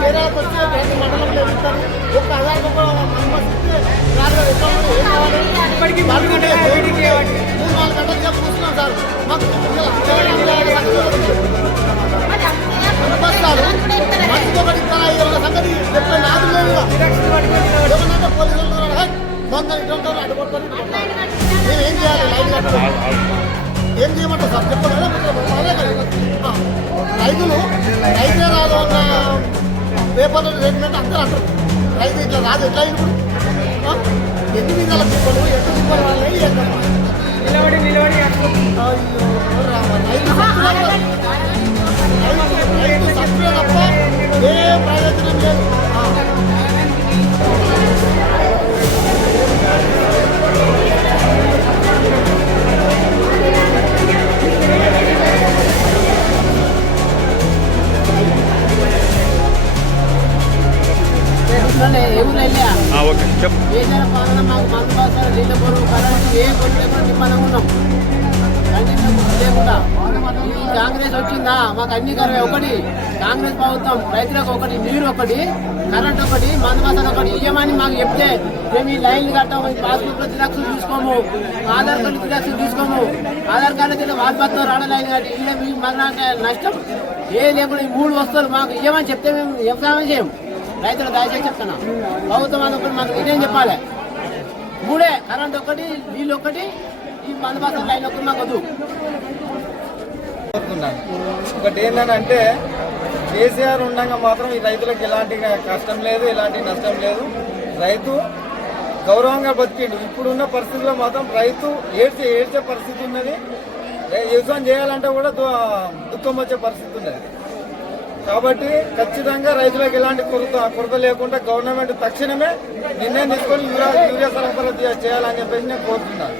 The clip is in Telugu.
చీరాలకు వచ్చి ప్రతి మండలంలో ఎదుగుతారు. ఒక్క ఆధార్ ఇస్తే ఇప్పటికీ 3-4 గంటలు చెప్పి కూర్చున్నాం సార్. మాకు బస్తాలు మంచిది ఒకటి ఇస్తారా సంగతి చెప్పే నాకు లేదుగా. ఏమన్నా పోలీసులు వంద ఇటు అడ్డుపడుతుంది. మేము ఏం చేయాలి? లైన్ కట్టాలి. ఏం చేయమంటారు సార్ చెప్పలేదు. రైతులు రైతే రాదు అన్న పేపర్లు రేట్మెంట్ అందరూ అంటారు. రైతు ఇట్లా రాదు ఎట్లా ఇప్పుడు ఎన్ని విధాల తిప్పలు ఎన్ని తిప్పలు వాళ్ళని నిలబడి రైతు సత్తులే తప్ప ఏ ప్రయోజనం లేదు. కేసీఆర్ పాలన మాకు మందు బాసాలు నీళ్ళ పొరుగు కరెంట్ ఏ కొన్ని లేకుండా నిమ్మలంగా ఉన్నాం. లేకుండా ఈ కాంగ్రెస్ వచ్చిందా మాకు అన్ని కరవే. ఒకటి కాంగ్రెస్ ప్రభుత్వం రైతులకు ఒకటి, నీరు ఒకటి, కరెంట్ ఒకటి, మందు బాసాలు ఒకటి ఇయ్యమని మాకు చెప్తే మేము ఈ లైన్లు కట్టాము, పాస్బుక్ జిరాక్స్ తీసుకోము, ఆధార్ కార్డు జిరాక్స్ తీసుకోము. ఆధార్ కార్డు అయితే వాల్పత్తో రాడ లైన్ కట్టి ఇలా మీకు మనకు నష్టం ఏ లేకుండా ఈ 3 వస్తువులు మాకు ఇయ్యమని చెప్తే మేము వ్యవసాయం చేయము. రైతులు దయచేసి చెప్తున్నా, ప్రభుత్వం ఒకటి మాకు నిజం చెప్పాలి. 3 కరెంట్ ఒకటి, నీళ్ళు ఒకటి, ఈ మందబాస లైన్ ఒకటి మాకు వద్దు. ఒకటి ఏంటంటే కేసీఆర్ ఉండగా మాత్రం ఈ రైతులకు ఎలాంటి కష్టం లేదు, ఎలాంటి నష్టం లేదు. రైతు గౌరవంగా బతికిండు. ఇప్పుడున్న పరిస్థితుల్లో మాత్రం రైతు ఏడ్చే పరిస్థితి ఉన్నది. వ్యవసాయం చేయాలంటే కూడా దుఃఖం వచ్చే పరిస్థితి ఉన్నది. కాబట్టి ఖచ్చితంగా రైతులకు ఎలాంటి కొరత లేకుండా గవర్నమెంట్ తక్షణమే నిర్ణయం తీసుకొని యూరియా సరఫరా చేయాలని చెప్పేసి నేను కోరుతున్నాను.